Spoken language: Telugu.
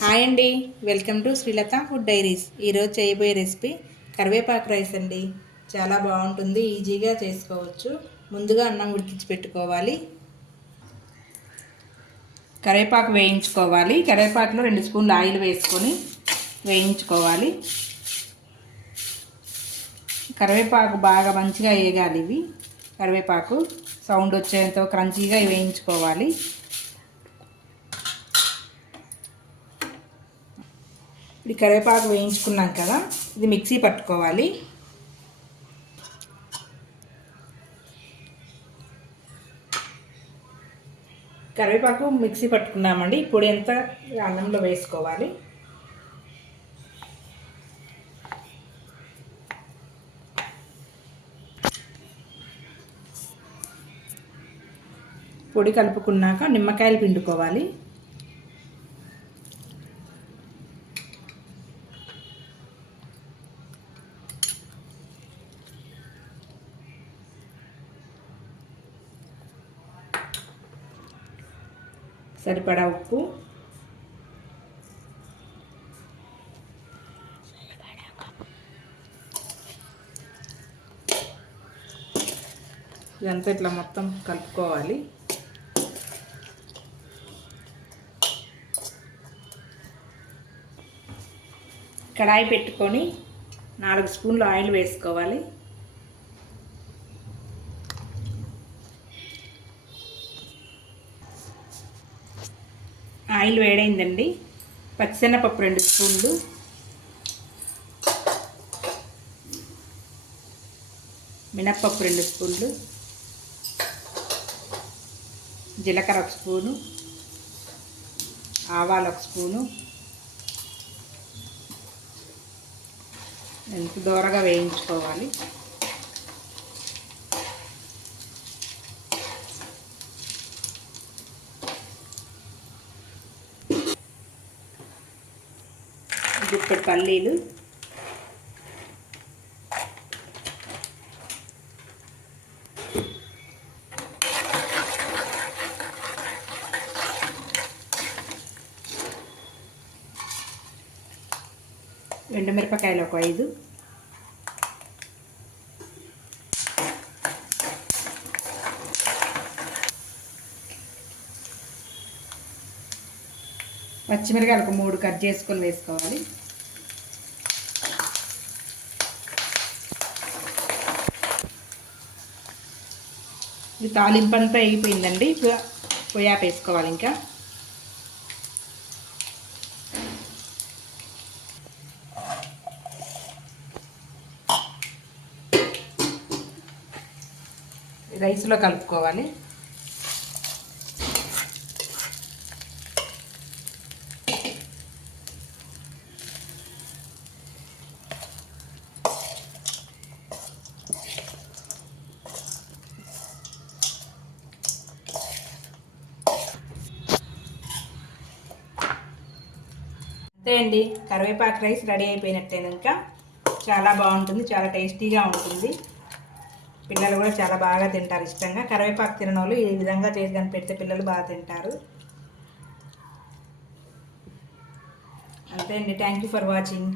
హాయ్ అండి. Welcome to Srilatha food diaries. ఈరోజు చేయబోయే రెసిపీ కరివేపాకు రైస్ అండి. చాలా బాగుంటుంది ఈజీగా చేసుకోవచ్చు. ముందుగా అన్నం ఉడికించి పెట్టుకోవాలి. కరివేపాకు వేయించుకోవాలి. కరివేపాకులో రెండు స్పూన్లు ఆయిల్ వేసుకొని వేయించుకోవాలి. కరివేపాకు బాగా మంచిగా వేగాలి ఇవి. కరివేపాకు సౌండ్ వచ్చేంత క్రంచీగా వేయించుకోవాలి. ఇది కరివేపాకు వేయించుకున్నాం కదా ఇది మిక్సీ పట్టుకోవాలి. కరివేపాకు మిక్సీ పట్టుకున్నామండి ఇప్పుడు ఎంత అన్నంలో వేసుకోవాలి? పొడి కలుపుకున్నాక నిమ్మకాయలు పిండుకోవాలి. సరిపడా ఉప్పు. ఇదంతా ఇట్లా మొత్తం కలుపుకోవాలి. కడాయి పెట్టుకొని నాలుగు స్పూన్లు ఆయిల్ వేసుకోవాలి. ఆయిల్ వేడైందండి. పచ్చిశనగపప్పు రెండు స్పూన్లు. మినప్పప్పు రెండు స్పూన్లు. జీలకర్ర ఒక స్పూను. ఆవాలు ఒక స్పూను. ఎంత దూరగా వేయించుకోవాలి. గుప్పెడు పల్లీలు. ఎండుమిరపకాయలు ఒక ఐదు. పచ్చిమిరకాయలు ఒక మూడు కట్ చేసుకొని వేసుకోవాలి. ఇది తాలింపు అంతా అయిపోయిందండి. పొయ్యాప వేసుకోవాలి ఇంకా. రైస్లో కలుపుకోవాలి. అంతే అండి. కరివేపాకు రైస్ రెడీ అయిపోయినట్టే ఇంకా? చాలా బాగుంటుంది చాలా టేస్టీగా ఉంటుంది. పిల్లలు కూడా చాలా బాగా తింటారు ఇష్టంగా. కరివేపాకు తినని వాళ్ళు ఈ విధంగా చేసి కానీ పెడితే పిల్లలు బాగా తింటారు. అంతే అండి. Thank you for watching